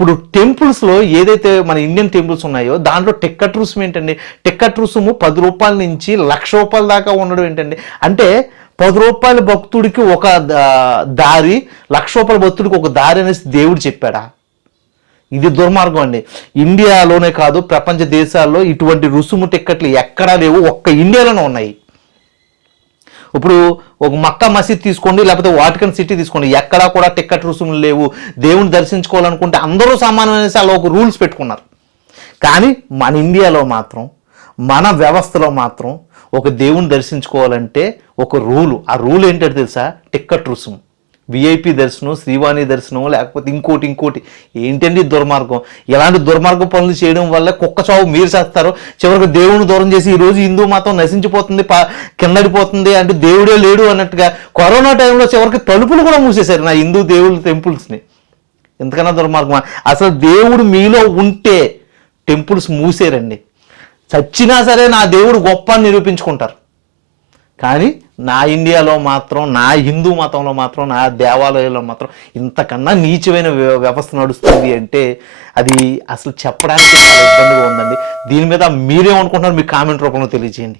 ఇప్పుడు టెంపుల్స్లో ఏదైతే మన ఇండియన్ టెంపుల్స్ ఉన్నాయో దాంట్లో టిక్కెట్ రుసుము ఏంటండి? టిక్కెట్ రుసుము 10 రూపాయల నుంచి 1,00,000 రూపాయల దాకా ఉండడం ఏంటండి? అంటే 10 రూపాయల భక్తుడికి ఒక దారి, 1,00,000 రూపాయల భక్తుడికి ఒక దారి అనేసి దేవుడు చెప్పాడా? ఇది దుర్మార్గం అండి. ఇండియాలోనే కాదు, ప్రపంచ దేశాల్లో ఇటువంటి రుసుము టిక్కెట్లు ఎక్కడా లేవు, ఒక్క ఇండియాలోనే ఉన్నాయి. ఇప్పుడు ఒక మక్కా మసీద్ తీసుకోండి, లేకపోతే వాటికన్ సిటీ తీసుకోండి, ఎక్కడా కూడా టిక్కెట్ రుసుములు లేవు. దేవుని దర్శించుకోవాలనుకుంటే అందరూ సమానమనేసి అలా ఒక రూల్స్ పెట్టుకున్నారు. కానీ మన ఇండియాలో మాత్రం, మన వ్యవస్థలో మాత్రం ఒక దేవుని దర్శించుకోవాలంటే ఒక రూలు. ఆ రూల్ ఏంటంటే తెలుసా? టిక్కెట్ రుసుము. విఐపి దర్శనం, శ్రీవాణి దర్శనం, లేకపోతే ఇంకోటి ఏంటండి దుర్మార్గం? ఇలాంటి దుర్మార్గం పనులు చేయడం వల్ల కుక్క చావు మీరు చేస్తారు. చివరికి దేవుని దూరం చేసి ఈరోజు హిందూ మతం నశించిపోతుంది, కిందడిపోతుంది, అంటే దేవుడే లేడు అన్నట్టుగా కరోనా టైంలో చివరికి తలుపులు కూడా మూసేశారు నా హిందూ దేవుళ్ళ టెంపుల్స్ని. ఎంతకన్నా దుర్మార్గమా? అసలు దేవుడు మీలో ఉంటే టెంపుల్స్ మూసేరండి. చచ్చినా సరే నా దేవుడు గొప్ప అని నిరూపించుకుంటారు. కానీ నా ఇండియాలో మాత్రం, నా హిందూ మతంలో మాత్రం, నా దేవాలయంలో మాత్రం ఇంతకన్నా నీచమైన వ్యవస్థ నడుస్తుంది అంటే అది అసలు చెప్పడానికి చాలా ఇబ్బందిగా ఉందండి. దీని మీద మీరేమనుకుంటున్నారు? మీ కామెంట్ రూపంలో తెలియజేయండి.